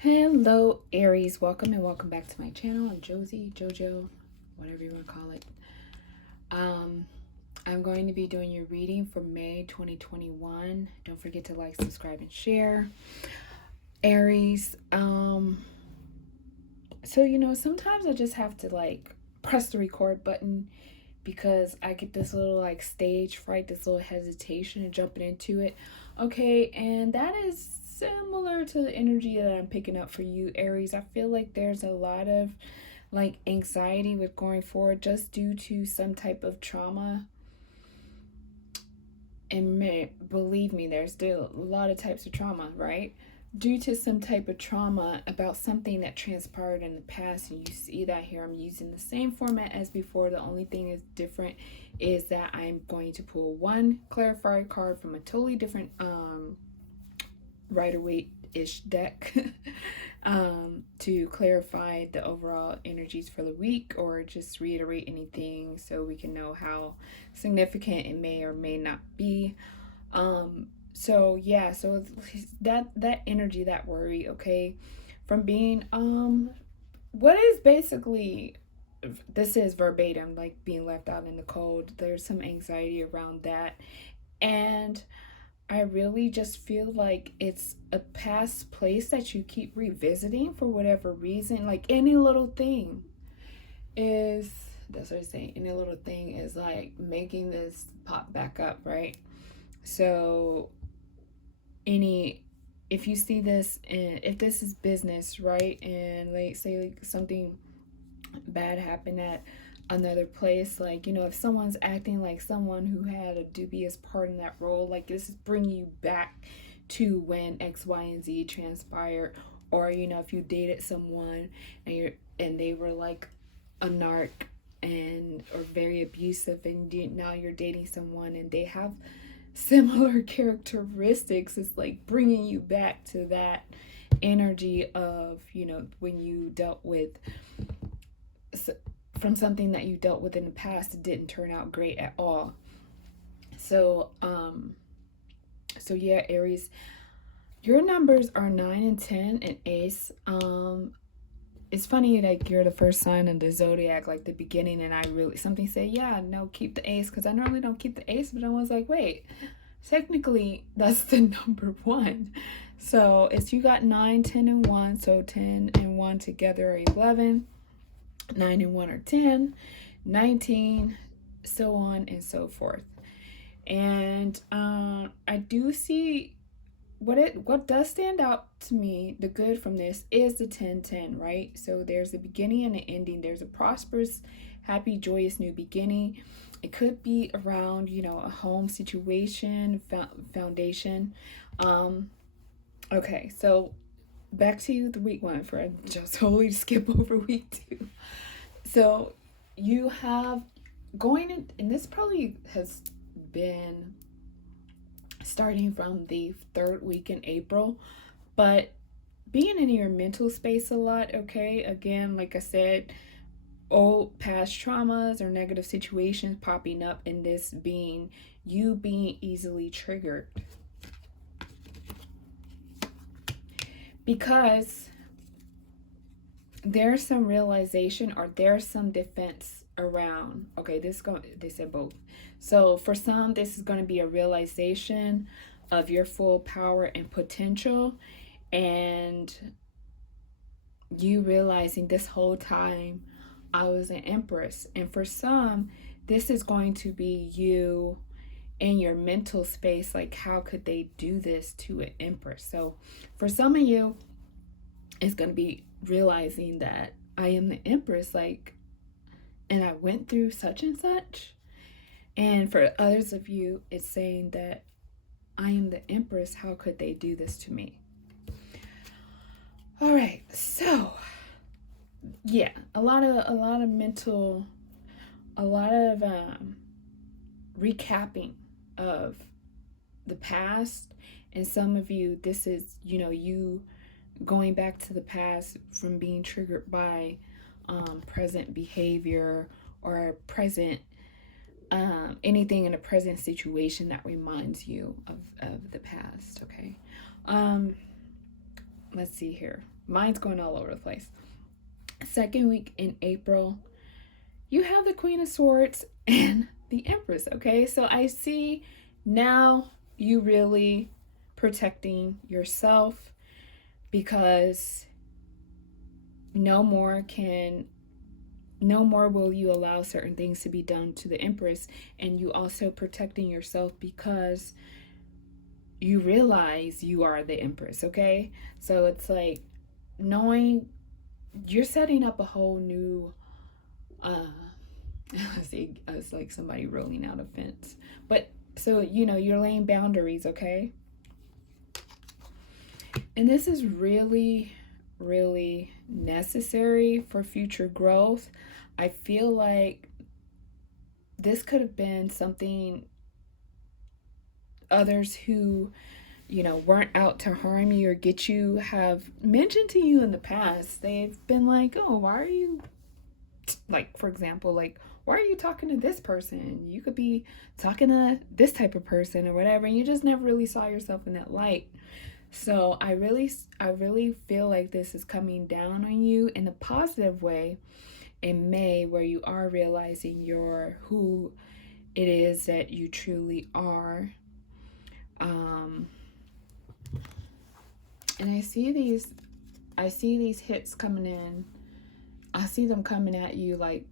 Hello, Aries. Welcome and welcome back to my channel. I'm Josie, Jojo, whatever you want to call it. Um, I'm going to be doing your reading for May 2021. Don't forget to like, subscribe, and share. Aries. Sometimes I just have to press the record button because I get this little stage fright, this little hesitation and jumping into it. Okay, and that is similar to the energy that I'm picking up for you, Aries. I feel like there's a lot of anxiety with going forward just due to some type of trauma. And believe me, there's still a lot of types of trauma, right? Due to some type of trauma about something that transpired in the past. And you see that here I'm using the same format as before. The only thing is different is that I'm going to pull one clarifier card from a totally different Rider-Waite-ish deck to clarify the overall energies for the week, or just reiterate anything so we can know how significant it may or may not be. So that energy, that worry, okay, from being what is basically, this is verbatim, like being left out in the cold. There's some anxiety around that, and I really just feel like it's a past place that you keep revisiting for whatever reason. Like any little thing is, that's what I'm saying, any little thing is like making this pop back up, right? So if you see this, and if this is business, right, and say something bad happened at another place, if someone's acting like someone who had a dubious part in that role, this is bringing you back to when X, Y, and Z transpired. Or if you dated someone and they were like a narc and or very abusive, and now you're dating someone and they have similar characteristics, it's like bringing you back to that energy of when you dealt with from something that you dealt with in the past. It didn't turn out great at all. So yeah, Aries, your numbers are 9 and 10 and Ace. It's funny, like you're the first sign of the zodiac, like the beginning, and I really, something say, yeah, no, keep the Ace, because I normally don't keep the Ace, but I was like, wait, technically that's the number one. So it's, you got 9, 10, and 1, so 10 and 1 together are 11, 9 and 1 are 10, 19, so on and so forth. And I do see what does stand out to me, the good from this is the 10-10, right? So there's a beginning and an ending. There's a prosperous, happy, joyous new beginning. It could be around, a home situation, foundation. Okay, so back to the week one, for I just totally skip over week 2. So you have going in, and this probably has been starting from the 3rd week in April, but being in your mental space a lot, okay? Again, like I said, old past traumas or negative situations popping up, and this being you being easily triggered. Because there's some realization or there's some defense around. Okay, they said both. So for some, this is going to be a realization of your full power and potential, and you realizing this whole time I was an empress. And for some, this is going to be you in your mental space, like how could they do this to an empress? So for some of you, it's going to be realizing that I am the empress, and I went through such and such. And for others of you, it's saying that I am the empress, how could they do this to me? All right, so yeah, a lot of mental, a lot of recapping of the past. And some of you, this is you going back to the past from being triggered by present behavior or present anything in a present situation that reminds you of the past. Okay, let's see here. Mine's going all over the place. Second week in April, you have the Queen of Swords and the Empress, okay? So I see now you really protecting yourself, because no more will you allow certain things to be done to the Empress, and you also protecting yourself because you realize you are the Empress, okay? So it's like knowing you're setting up a whole new see, it's like somebody rolling out a fence. But so you're laying boundaries, okay? And this is really, really necessary for future growth. I feel like this could have been something others who, weren't out to harm you or get you have mentioned to you in the past. They've been like, oh, why are you, like, for example, like, why are you talking to this person? You could be talking to this type of person or whatever. And you just never really saw yourself in that light. So I really feel like this is coming down on you in a positive way in May, where you are realizing who it is that you truly are. And I see these hits coming in. I see them coming at you like,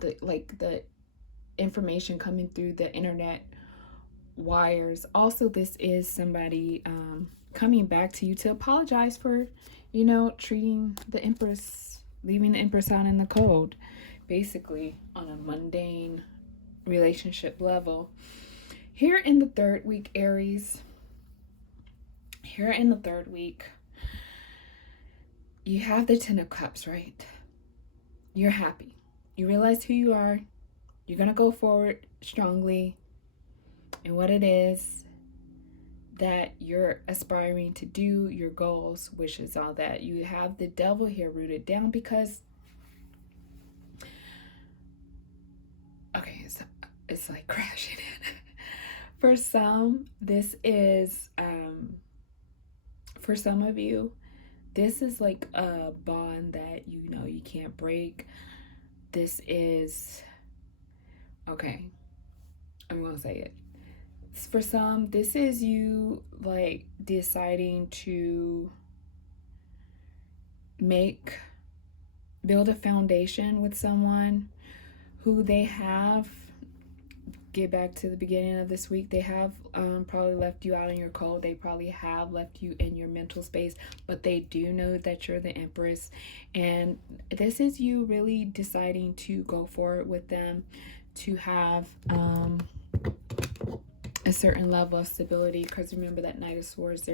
the information coming through the internet wires. Also, this is somebody coming back to you to apologize for, treating the Empress, leaving the Empress out in the cold, basically on a mundane relationship level. Here in the third week, Aries, you have the Ten of Cups, right? You're happy. You realize who you are. You're going to go forward strongly in what it is that you're aspiring to do, your goals, wishes, all that. You have the Devil here rooted down because, okay, it's like crashing in. For some, this is, for some of you, this is like a bond that you can't break. This is, okay, I'm going to say it. For some, this is you like deciding to build a foundation with someone who they have, get back to the beginning of this week, they have probably left you out in your cold. They probably have left you in your mental space, but they do know that you're the Empress. And this is you really deciding to go forward with them, to have a certain level of stability, because remember that Knight of Swords,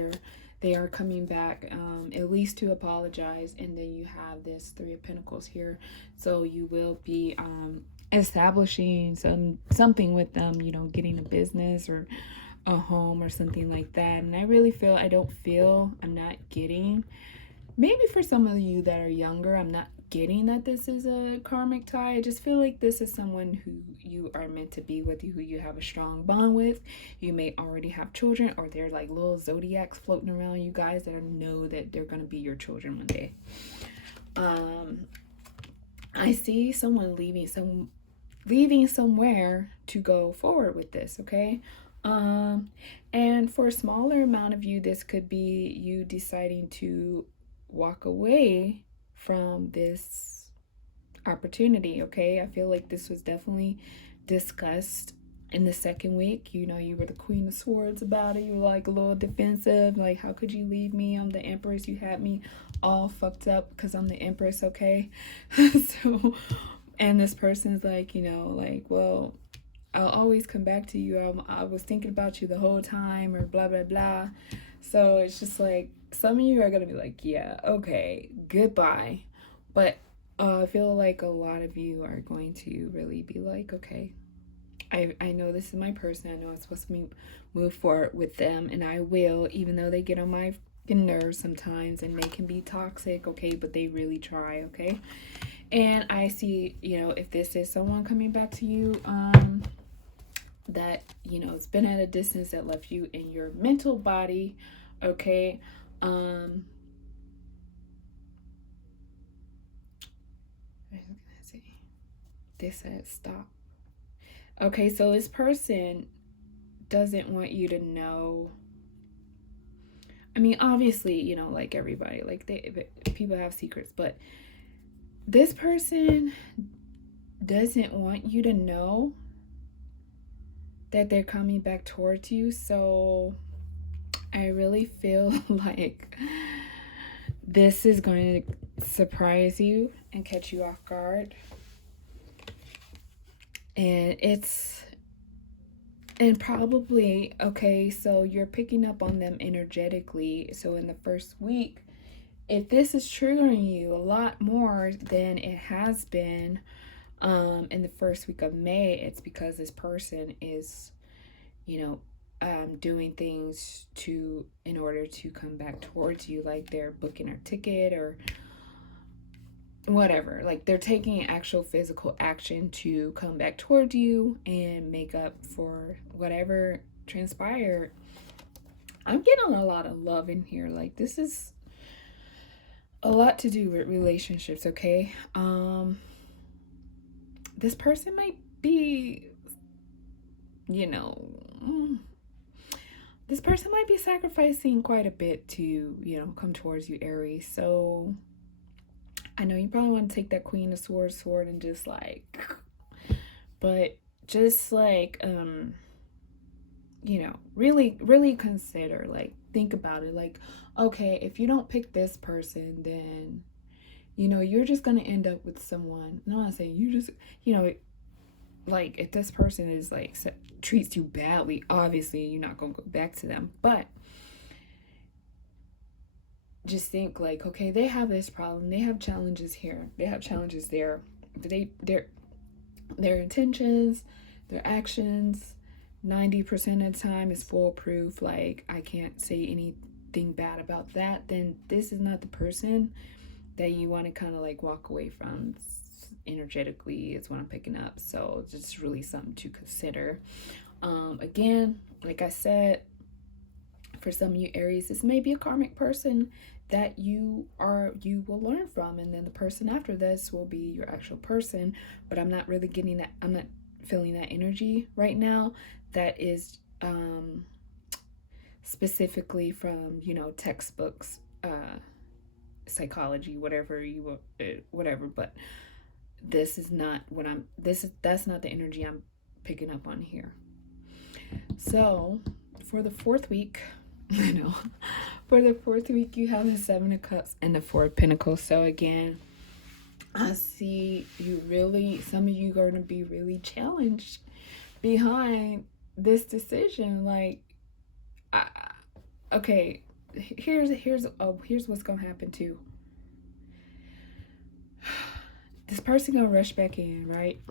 they are coming back at least to apologize. And then you have this Three of Pentacles here, so you will be establishing something with them, getting a business or a home or something like that. And I really feel, I'm not getting, maybe for some of you that are younger, I'm not getting that this is a karmic tie. I just feel like this is someone who you are meant to be with, who you have a strong bond with. You may already have children, or they're like little zodiacs floating around you guys that know that they're going to be your children one day. I see someone leaving somewhere to go forward with this, okay? And for a smaller amount of you, this could be you deciding to walk away from this opportunity, okay? I feel like this was definitely discussed in the second week. You were the Queen of Swords about it. You were like a little defensive, like, how could you leave me? I'm the Empress. You had me all fucked up because I'm the Empress, okay? So, and this person's like, well, I'll always come back to you. I was thinking about you the whole time, or blah, blah, blah. So it's just like, some of you are going to be like, yeah, okay, goodbye. But I feel like a lot of you are going to really be like, okay, I know this is my person. I know I'm supposed to move forward with them, and I will, even though they get on my nerves sometimes and they can be toxic, okay, but they really try, okay? And I see, if this is someone coming back to you, that, it's been at a distance, that left you in your mental body, okay? Um, what was I gonna say? They said stop. Okay, so this person doesn't want you to know. I mean, obviously, you know, like everybody, like people have secrets, but this person doesn't want you to know that they're coming back towards you. So I really feel like this is going to surprise you and catch you off guard. And probably, okay, so you're picking up on them energetically. So in the first week, if this is triggering you a lot more than it has been in the first week of May, it's because this person is, you know, doing things in order to come back towards you, like they're booking a ticket or whatever. Like they're taking actual physical action to come back towards you and make up for whatever transpired. I'm getting a lot of love in here. Like this is a lot to do with relationships, okay? This person might be, you know, this person might be sacrificing quite a bit to, you know, come towards you, Aries. So I know you probably want to take that Queen of Swords sword and just like, but just like, you know, really consider, like, think about it. Like, okay, if you don't pick this person, then, you know, you're just going to end up with someone. No, I'm saying you just, you know, like if this person is like treats you badly, obviously you're not going to go back to them. But just think like, okay, they have this problem. They have challenges here. They have challenges there. Their intentions, their actions, 90% of the time is foolproof. Like I can't say anything bad about that. Then this is not the person that you want to kind of like walk away from energetically is what I'm picking up. So it's just really something to consider. Again, like I said, for some of you Aries, this may be a karmic person that you will learn from, and then the person after this will be your actual person. But I'm not really getting that. I'm not feeling that energy right now. That is specifically from, you know, textbooks, psychology, whatever whatever. But this is not what that's not the energy I'm picking up on here. So for the fourth week, I know, for the fourth week you have the Seven of Cups and the Four of Pentacles. So again, I see you really, some of you are going to be really challenged behind this decision. Like, okay, here's what's going to happen too. This person gonna rush back in, right?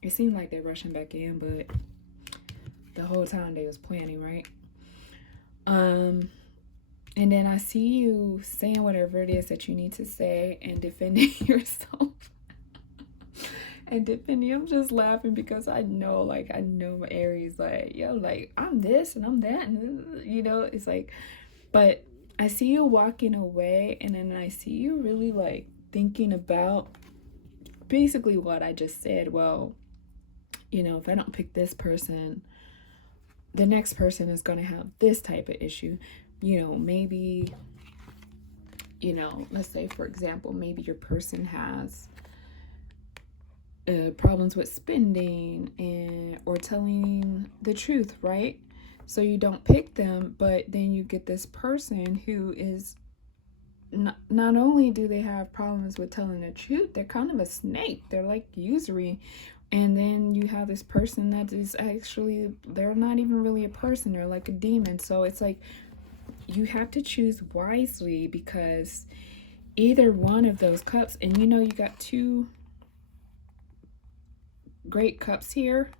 It seemed like they're rushing back in, but the whole time they was planning, right? And then I see you saying whatever it is that you need to say and defending yourself. And defending, I'm just laughing because I know Aries, like, yo, like, I'm this and I'm that, and, you know, it's like, but I see you walking away, and then I see you really, like, thinking about basically what I just said. Well, you know, if I don't pick this person, the next person is going to have this type of issue. You know, maybe, you know, let's say, for example, maybe your person has problems with spending or telling the truth, right? So you don't pick them, but then you get this person who is not only do they have problems with telling the truth, they're kind of a snake. They're like usury. And then you have this person that is actually, they're not even really a person. They're like a demon. So it's like, you have to choose wisely, because either one of those cups, and you know, you got two great cups here,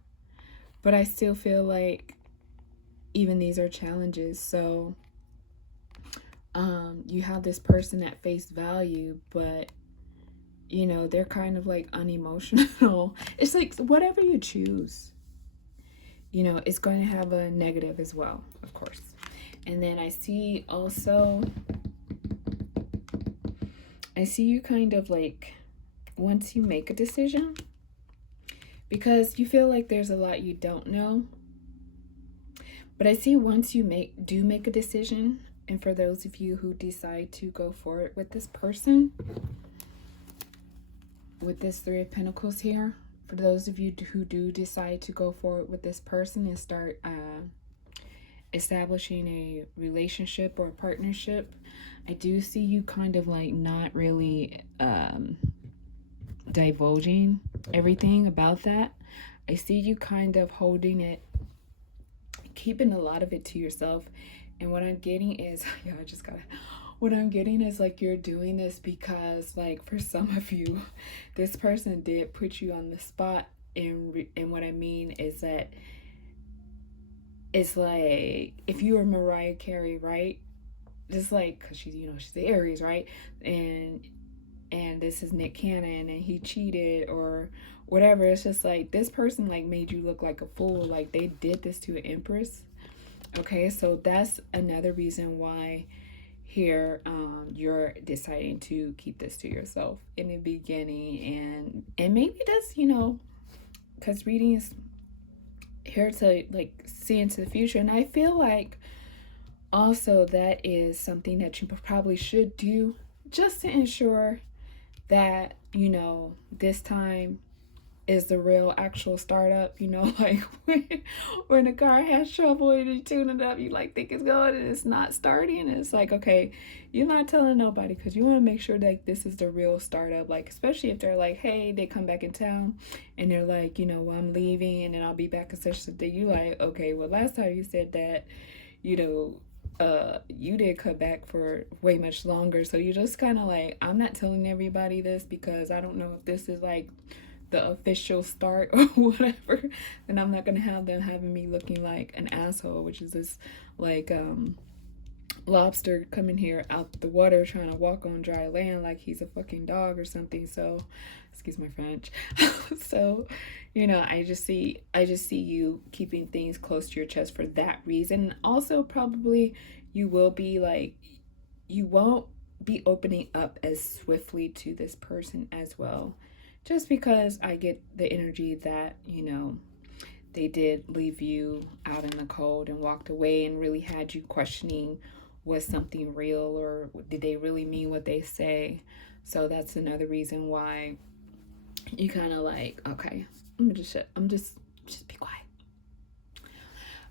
but I still feel like even these are challenges. So you have this person at face value, but you know, they're kind of like unemotional. It's like whatever you choose, you know, it's going to have a negative as well, of course. And then I see also I see you kind of like, once you make a decision, because you feel like there's a lot you don't know. But I see once you do make a decision, and for those of you who decide to go forward with this person, with this Three of Pentacles here, for those of you who do decide to go forward with this person and start establishing a relationship or a partnership, I do see you kind of like not really divulging everything about that. I see you kind of holding it, keeping a lot of it to yourself. And what I'm getting is, yeah, I just gotta, what I'm getting is like you're doing this because like for some of you, this person did put you on the spot. And what I mean is that it's like if you were Mariah Carey, right? Just like, cause she's, you know, she's the Aries, right? And this is Nick Cannon and he cheated or whatever. It's just like this person like made you look like a fool. Like they did this to an Empress. Okay, so that's another reason why here you're deciding to keep this to yourself in the beginning. And maybe that's, you know, because reading is here to like see into the future. And I feel like also that is something that you probably should do just to ensure that, you know, this time is the real actual startup. You know, like when the car has trouble and you tune it up, you like think it's going and it's not starting, and it's like, okay, you're not telling nobody because you want to make sure that this is the real startup. Like especially if they're like, hey, they come back in town and they're like, you know, well, I'm leaving and then I'll be back in such a day. You like, okay, well, last time you said that, you know, you did come back for way much longer. So you just kind of like, I'm not telling everybody this because I don't know if this is like the official start or whatever, and I'm not gonna have them having me looking like an asshole, which is this like lobster coming here out the water trying to walk on dry land like he's a fucking dog or something. So excuse my French. So, you know, I just see you keeping things close to your chest for that reason. Also probably you will be like, you won't be opening up as swiftly to this person as well, just because I get the energy that, you know, they did leave you out in the cold and walked away and really had you questioning, was something real or did they really mean what they say? So that's another reason why you kind of like, okay, I'm just be quiet.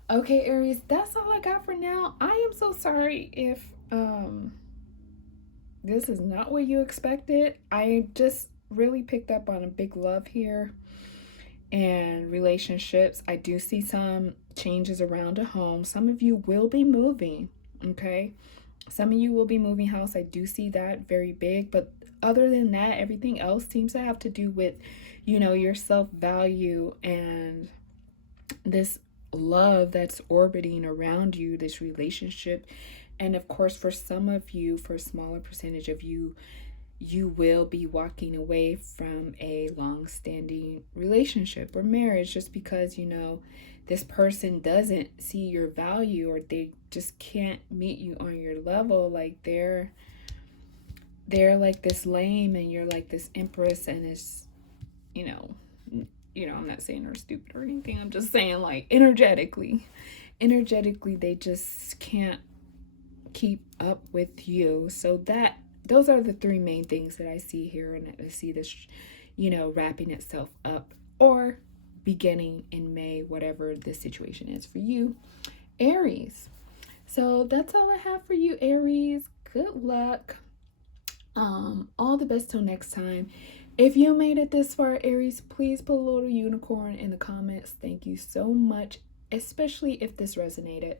Okay, Aries, that's all I got for now. I am so sorry if this is not what you expected. I just really picked up on a big love here and relationships. I do see some changes around a home. Some of you will be moving, okay? Some of you will be moving house. I do see that very big, but other than that, everything else seems to have to do with, you know, your self-value and this love that's orbiting around you, this relationship. And of course, for some of you, for a smaller percentage of you, you will be walking away from a long-standing relationship or marriage just because, you know, this person doesn't see your value or they just can't meet you on your level. Like they're like this lame and you're like this Empress, and it's, you know, I'm not saying they're stupid or anything. I'm just saying like energetically they just can't keep up with you. So those are the three main things that I see here, and I see this, you know, wrapping itself up or beginning in May, whatever the situation is for you, Aries. So that's all I have for you, Aries. Good luck. All the best till next time. If you made it this far, Aries, please put a little unicorn in the comments. Thank you so much, especially if this resonated.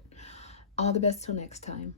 All the best till next time.